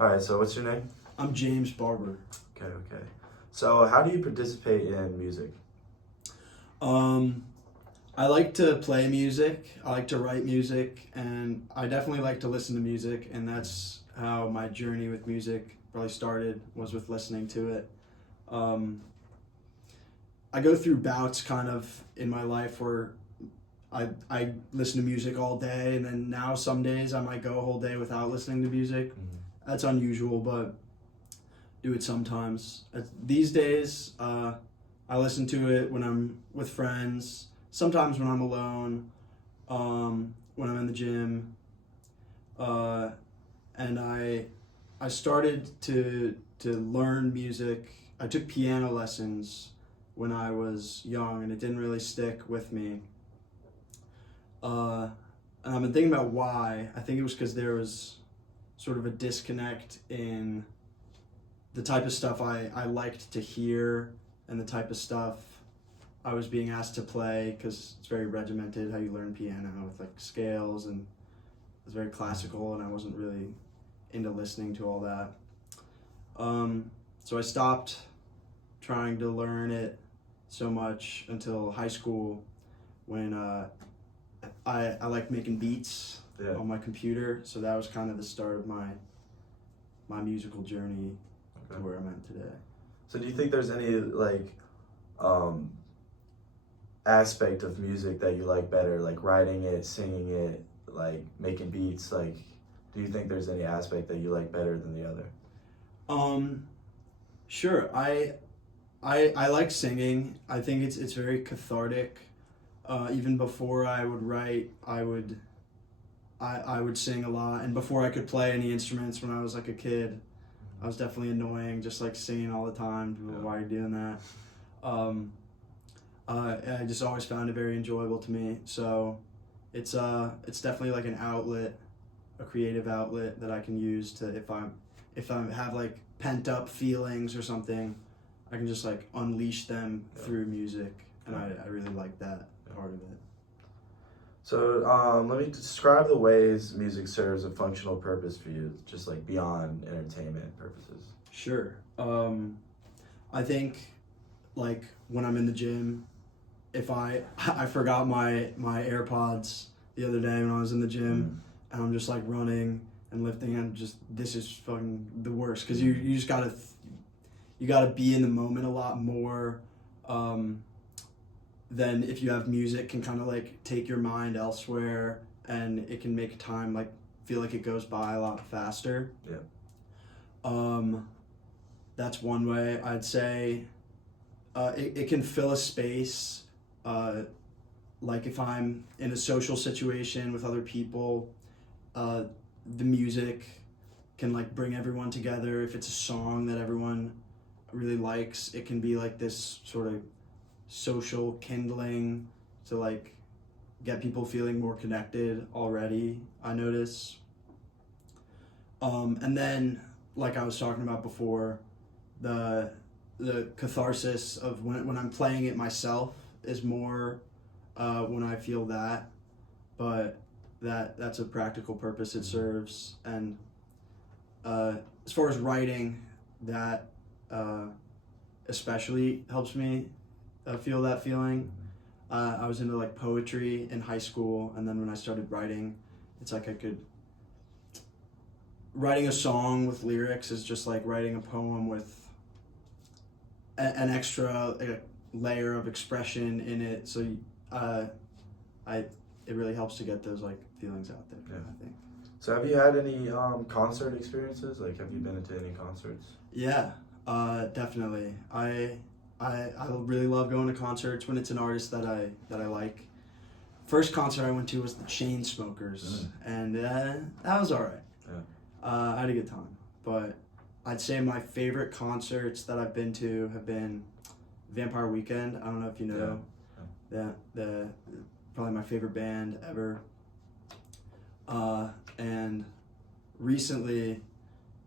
All right, so what's your name? I'm James Barber. Okay. So how do you participate in music? I like to play music, I like to write music, and I definitely like to listen to music, and that's how my journey with music probably started, was with listening to it. Um, I go through bouts kind of in my life where I listen to music all day, and then now some days I might go a whole day without listening to music. That's unusual, but do it sometimes. These days, I listen to it when I'm with friends, sometimes when I'm alone, when I'm in the gym, uh, and I started to learn music. I took piano lessons when I was young, and it didn't really stick with me. And I've been thinking about why. I think it was because there was sort of a disconnect in the type of stuff I liked to hear and the type of stuff I was being asked to play, because it's very regimented how you learn piano with like scales, and it's very classical, and I wasn't really into listening to all that. So I stopped trying to learn it so much until high school, when I like making beats on my computer. So that was kind of the start of my musical journey to where I'm at today. So do you think there's any um, aspect of music that you like better, like writing it, singing it, like making beats? Like, do you think there's any aspect that you like better than the other? Sure. I like singing. I think it's very cathartic. Even before I would write, I would sing a lot, and before I could play any instruments when I was like a kid, I was definitely annoying, just like singing all the time. People, why are you doing that? I just always found it very enjoyable to me. So it's definitely like an outlet, a creative outlet that I can use to, if I have like pent up feelings or something, I can just like unleash them through music, and I really like that part of it. So let me describe the ways music serves a functional purpose for you, just like beyond entertainment purposes. Sure. I think like when I'm in the gym, if I forgot my AirPods the other day when I was in the gym, and I'm just like running and lifting, and just, this is fucking the worst, because you just gotta be in the moment a lot more than if you have music. Can kind of like take your mind elsewhere, and it can make time like feel like it goes by a lot faster. That's one way. I'd say it can fill a space. Like if I'm in a social situation with other people, the music can like bring everyone together. If it's a song that everyone really likes, it can be like this sort of social kindling to like get people feeling more connected already, I notice. And then, like I was talking about before, the catharsis of when I'm playing it myself is more when I feel that, but that's a practical purpose it serves. And as far as writing, that especially helps me feel that feeling. I was into like poetry in high school, and then when I started writing, it's like writing a song with lyrics is just like writing a poem with an extra layer of expression in it. So it really helps to get those like feelings out there. I think. So have you had any concert experiences? Like, have you been into any concerts? Yeah, definitely. I really love going to concerts when it's an artist that I like. First concert I went to was the Chainsmokers, and that was alright. I had a good time, but I'd say my favorite concerts that I've been to have been Vampire Weekend. I don't know if you know the probably my favorite band ever. And recently,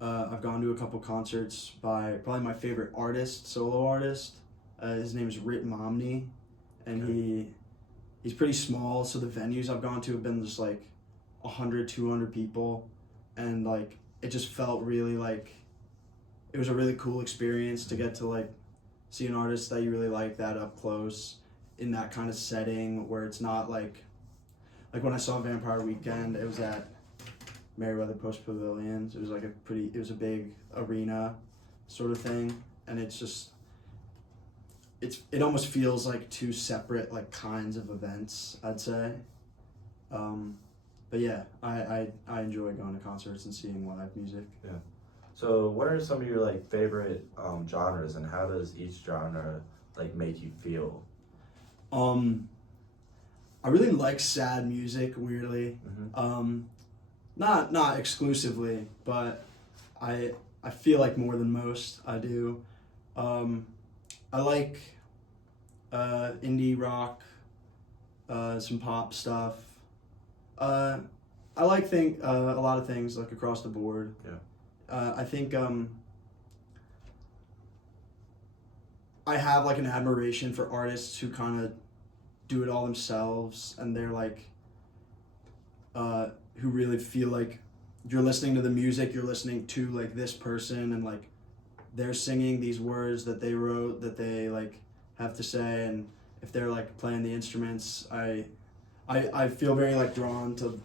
I've gone to a couple concerts by probably my favorite artist, solo artist. His name is Rit Momney, and he's pretty small. So the venues I've gone to have been just like 100, 200 people, and like it just felt really like it was a really cool experience to get to like see an artist that you really like that up close in that kind of setting where it's not like when I saw Vampire Weekend, it was at Merriweather Post Pavilions. It was like it was a big arena sort of thing, and it's just it almost feels like two separate like kinds of events, I'd say. But yeah, I enjoy going to concerts and seeing live music. Yeah. So what are some of your like favorite genres, and how does each genre like make you feel? I really like sad music, weirdly. Mm-hmm. Not exclusively, but I feel like more than most I do. I like indie rock, some pop stuff. I like a lot of things like across the board. Yeah. I think I have like an admiration for artists who kind of do it all themselves, and they're like who really feel like you're listening to the music, you're listening to like this person, and like they're singing these words that they wrote that they like have to say, and if they're like playing the instruments, I feel very like drawn to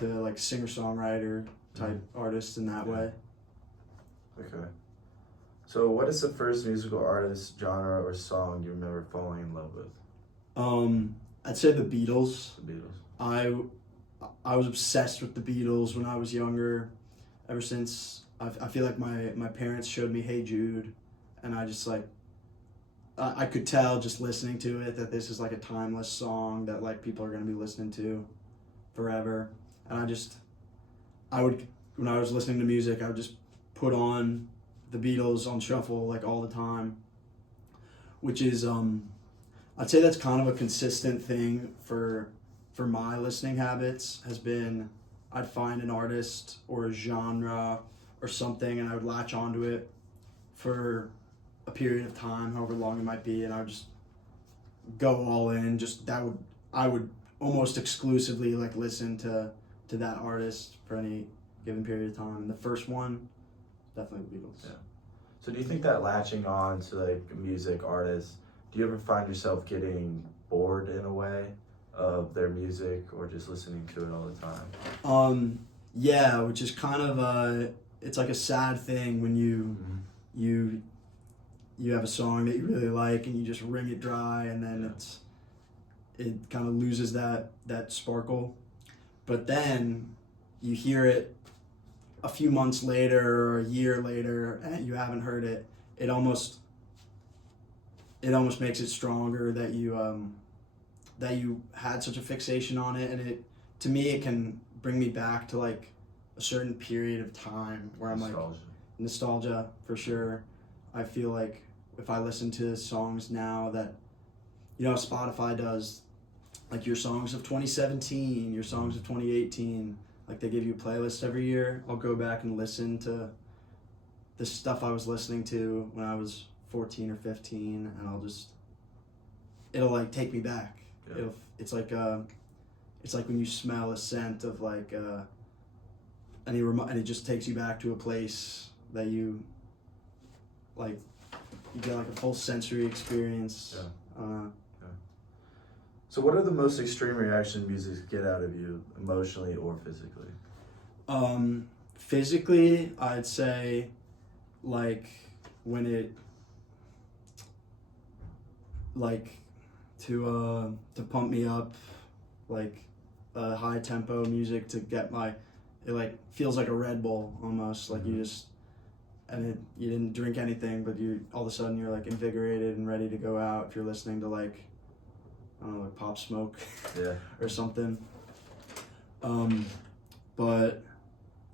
like singer-songwriter type artists in that way. Okay. So what is the first musical artist, genre, or song you remember falling in love with? I'd say the Beatles. The Beatles. I was obsessed with the Beatles when I was younger. Ever since I feel like my parents showed me Hey Jude, and I just like I could tell just listening to it that this is like a timeless song that like people are gonna be listening to forever. And I would when I was listening to music, I would just put on the Beatles on shuffle like all the time, which is I'd say that's kind of a consistent thing for my listening habits has been I'd find an artist or a genre or something, and I would latch onto it for a period of time, however long it might be, and I would just go all in. I would almost exclusively like listen to that artist for any given period of time. And the first one, definitely the Beatles. Yeah. So do you think that latching on to like music artists, do you ever find yourself getting bored in a way of their music or just listening to it all the time? Yeah, which is kind of it's like a sad thing when you have a song that you really like and you just wring it dry, and then it kind of loses that sparkle. But then you hear it a few months later or a year later and you haven't heard it. It almost makes it stronger that you had such a fixation on it, and to me it can bring me back to like a certain period of time where I'm like nostalgia for sure. I feel like if I listen to songs now that, Spotify does, like your songs of 2017, your songs of 2018, like they give you a playlist every year. I'll go back and listen to the stuff I was listening to when I was 14 or 15, and it'll like take me back. Yeah. It's like when you smell a scent of like and it just takes you back to a place that you like. You get like a full sensory experience. Yeah. So what are the most extreme reaction music get out of you, emotionally or physically? Physically, I'd say like when it like to pump me up, like high tempo music to get it like feels like a Red Bull almost, like you didn't drink anything, but you all of a sudden you're like invigorated and ready to go out if you're listening to like, I don't know, like Pop Smoke. Yeah. Or something. But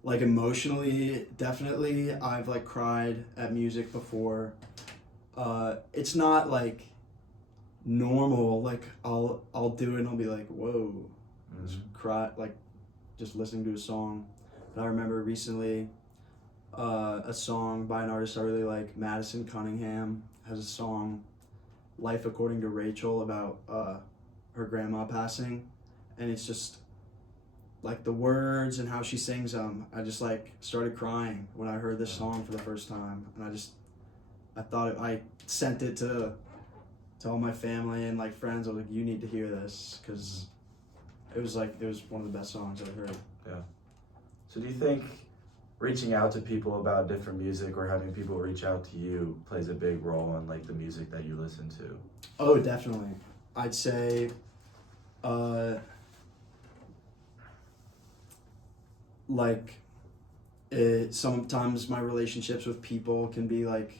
like emotionally, definitely I've like cried at music before. It's not like normal, like I'll do it and I'll be like, whoa, just cry, like just listening to a song. But I remember recently a song by an artist I really like, Madison Cunningham, has a song, Life According to Rachel, about her grandma passing, and it's just like the words and how she sings them. I just like started crying when I heard this song for the first time, and I sent it to all my family and like friends. I was like, you need to hear this, because it was one of the best songs I've heard. Yeah. So do you think reaching out to people about different music or having people reach out to you plays a big role in like the music that you listen to? Oh, definitely. I'd say like sometimes my relationships with people can be like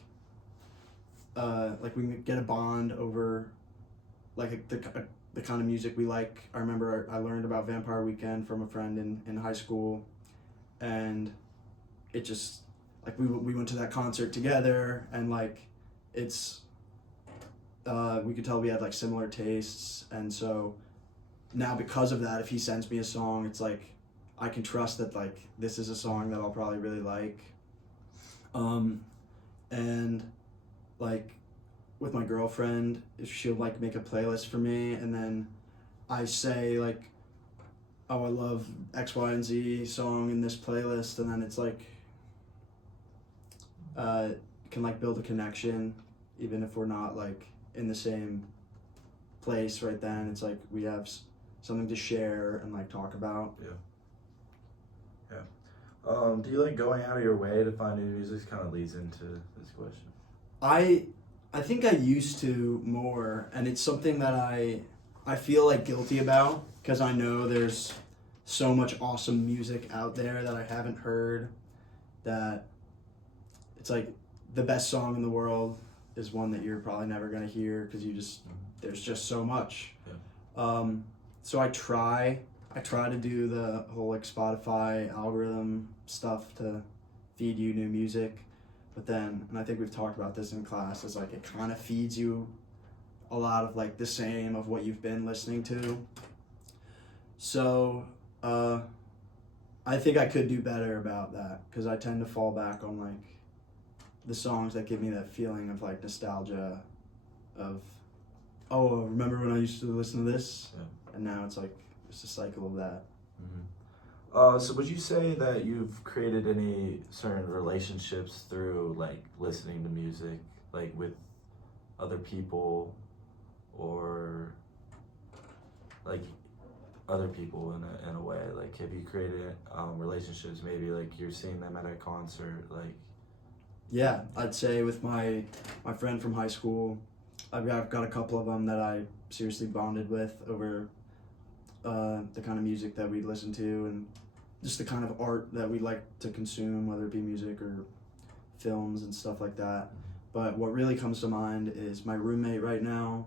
we can get a bond over like the kind of music we like. I remember I learned about Vampire Weekend from a friend in high school, and it just like we went to that concert together, and like it's we could tell we had like similar tastes, and so now because of that, if he sends me a song, it's like I can trust that like this is a song that I'll probably really like. And like with my girlfriend, if she'll like make a playlist for me, and then I say like, oh, I love X, Y, and Z song in this playlist, and then it's like can like build a connection even if we're not like in the same place right then. It's like we have something to share and like talk about. Yeah. Do you like going out of your way to find new music? This kind of leads into this question. I think I used to more, and it's something that I feel like guilty about, because I know there's so much awesome music out there that I haven't heard, that it's like the best song in the world is one that you're probably never going to hear, because there's just so much. Yeah. So I try to do the whole like Spotify algorithm stuff to feed you new music, but then, and I think we've talked about this in class, is like it kind of feeds you a lot of like the same of what you've been listening to. So I think I could do better about that, because I tend to fall back on like the songs that give me that feeling of like nostalgia of, oh, remember when I used to listen to this? Yeah. And now it's like it's a cycle of that. So would you say that you've created any certain relationships through like listening to music, like with other people, or like other people in a way? Like, have you created relationships? Maybe like you're seeing them at a concert, like. Yeah, I'd say with my friend from high school, I've got a couple of them that I seriously bonded with over the kind of music that we listen to, and just the kind of art that we like to consume, whether it be music or films and stuff like that. But what really comes to mind is my roommate right now.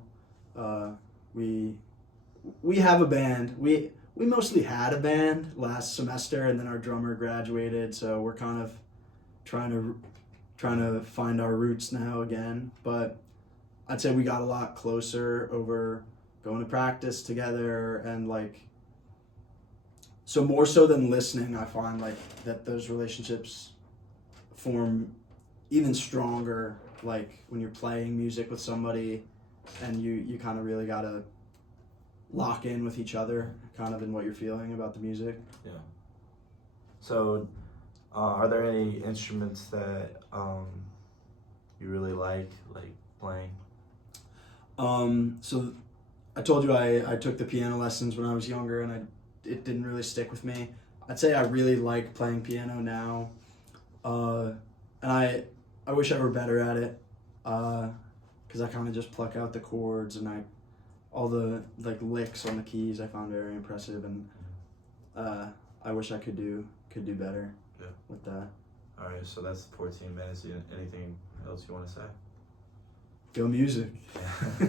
We have a band. We mostly had a band last semester, and then our drummer graduated, so we're kind of trying to find our roots now again. But I'd say we got a lot closer over going to practice together, and like, so more so than listening, I find like that those relationships form even stronger like when you're playing music with somebody, and you kind of really gotta lock in with each other kind of in what you're feeling about the music. Yeah. So are there any instruments that you really like playing? So I told you I took the piano lessons when I was younger, and it didn't really stick with me. I'd say I really like playing piano now, and I wish I were better at it, because I kind of just pluck out the chords, and all the like licks on the keys I found very impressive, and I wish I could do better. Yeah. With that. All right, so that's 14 minutes. Anything else you want to say? Go music. Yeah.